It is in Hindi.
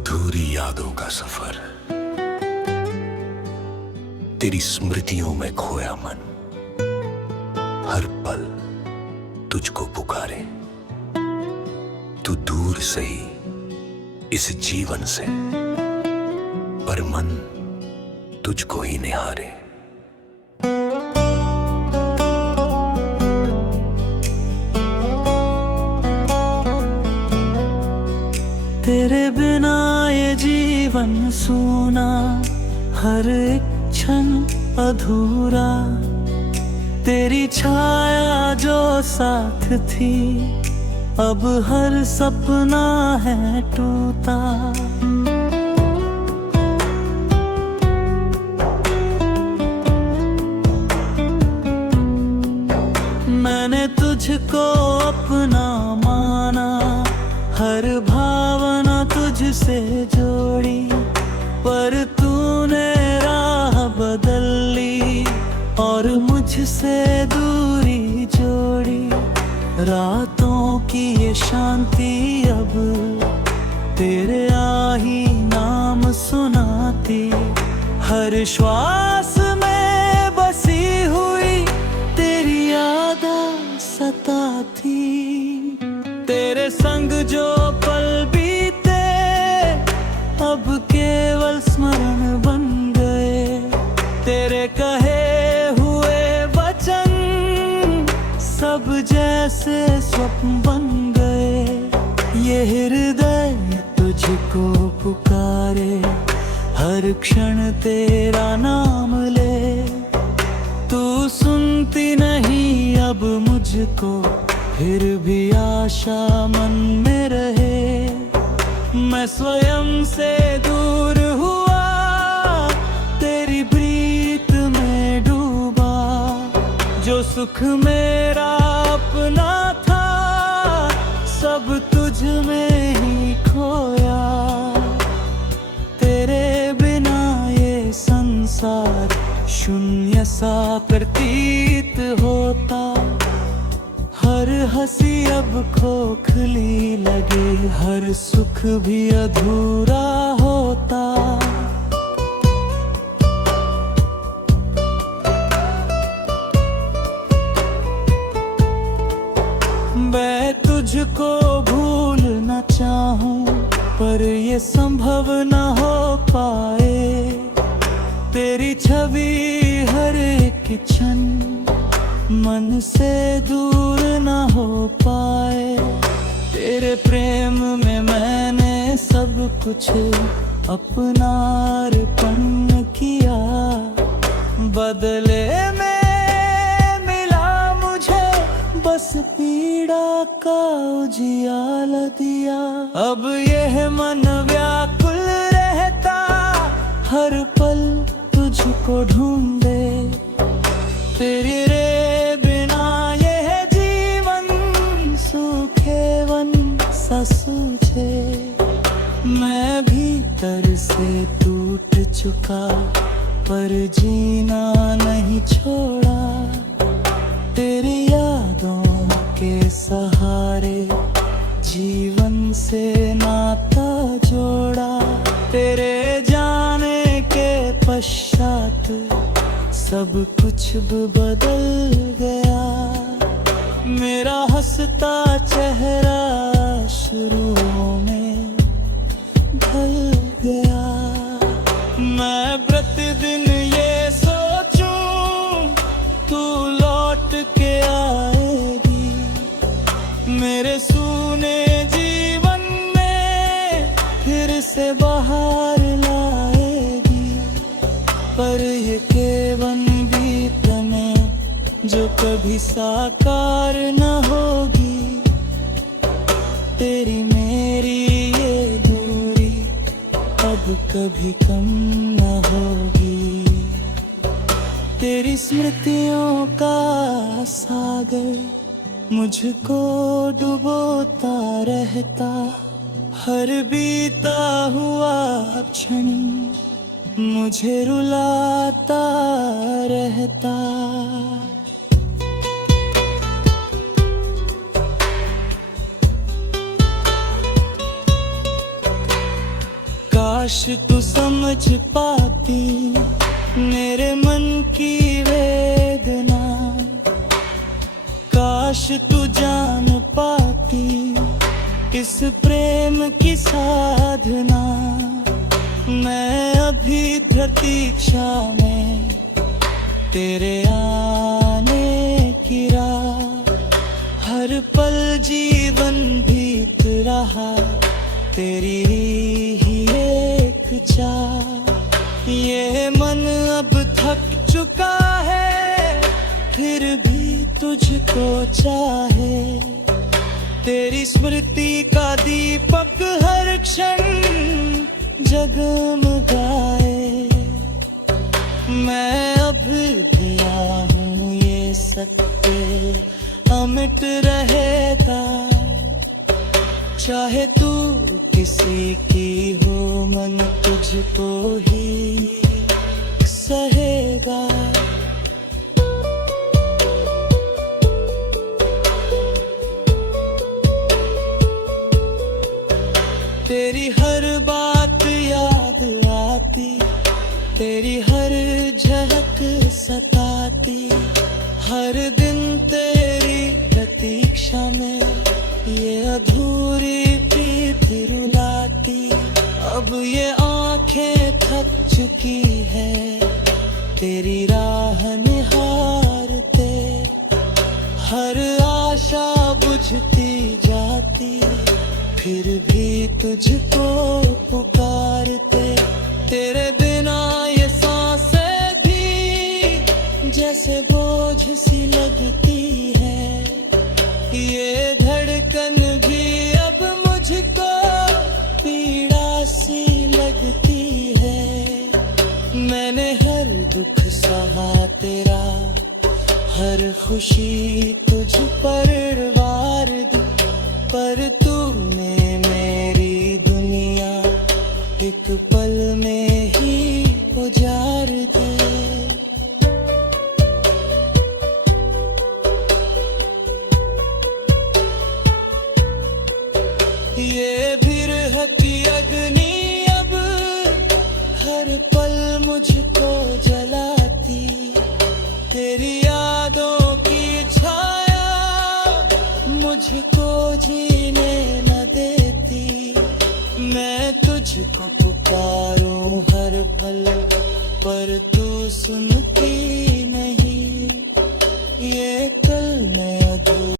अधूरी यादों का सफर, तेरी स्मृतियों में खोया मन, हर पल तुझको पुकारे। तू दूर से ही इस जीवन से, पर मन तुझको ही निहारे। तेरे बिना ये जीवन सूना, हर एक क्षण अधूरा। तेरी छाया जो साथ थी, अब हर सपना है टूटा। मैंने तुझको अपना माना, हर भावना तुझसे जोड़ी, पर तूने राह बदल ली और मुझसे दूरी जोड़ी। रातों की ये शांति अब तेरे आही नाम सुनाती, हर श्वास में बसी हुई तेरी याद सताती। तेरे संग जो पल बीते अब केवल स्मरण बन गए, तेरे कहे हुए वचन सब जैसे स्वप्न बन गए। ये हृदय तुझको पुकारे, हर क्षण तेरा नाम ले। तू सुनती नहीं अब मुझको, फिर भी आशा मन में रहे। मैं स्वयं से दूर हुआ, तेरी प्रीत में डूबा। जो सुख मेरा अपना था, सब तुझ में ही खोया। तेरे बिना ये संसार शून्य सा प्रतीत होता। हर हंसी अब खोखली लगे, हर सुख भी अधूरा होता। मैं तुझको भूलना चाहूं, पर ये संभव न हो पाए। तेरी छवि हर एक क्षण मन से दूर न हो पाए। तेरे प्रेम में मैंने सब कुछ अपना अर्पण किया, बदले में मिला मुझे बस पीड़ा का उजियाला दिया। अब यह मन व्याकुल रहता, हर पल तुझको ढूंढे। तेरी रे बिना यह जीवन सूखे वन सा सूझे। मैं भीतर से टूट चुका, पर जीना नहीं छोड़ा। तेरी यादों के सहारे जीवन से नाता जोड़ा। तेरे जाने के पश्चात सब कुछ बदल गया। मेरा हंसता चेहरा शुरुओं में ढल गया। मैं प्रतिदिन ये सोचूं तू लौट के आएगी, मेरे सूने जीवन में फिर से बाहर लाएगी। पर ये केवल बीतने जो कभी साकार न होगी। तेरी मेरी ये दूरी अब कभी कम न होगी। तेरी स्मृतियों का सागर मुझको डुबोता रहता। हर बीता हुआ क्षण मुझे रुलाता रहता। काश तू समझ पाती मेरे मन की वेदना, काश तू जान पाती इस प्रेम की साधना। मैं अभी प्रतीक्षा में तेरे आने की राह, हर पल जीवन बीत रहा तेरी ही एक चाह। ये मन अब थक चुका है फिर भी तुझको चाहे, तेरी स्मृति का दीपक हर क्षण जगमगाए। मैं अब दिया हूँ ये सत्य अमिट रहेगा, चाहे तू किसी की हो मन तुझको ही सहेगा। तेरी हर बात याद आती, तेरी हर झलक सताती, हर दिन तेरी प्रतीक्षा में ये अधूरी प्रीति रुलाती। अब ये आंखें थक चुकी है तेरी राह निहारते, हर आशा बुझती जाती फिर भी तुझको पुकारते। तेरे बिना ये सांसें भी जैसे बोझ सी लगती है, ये धड़कन भी अब मुझको पीड़ा सी लगती है। मैंने हर दुख सहा तेरा, हर खुशी तुझ पर वार दी, पर तूने मेरी दुनिया एक पल में ही उजाड़ दे। ये बिरह की अग्नि अब हर पल मुझको जलाती, तेरी यादों की छाया मुझको जीने न देती। मैं तुझको पुकारूं हर पल पर तू सुनती नहीं, ये कल मैं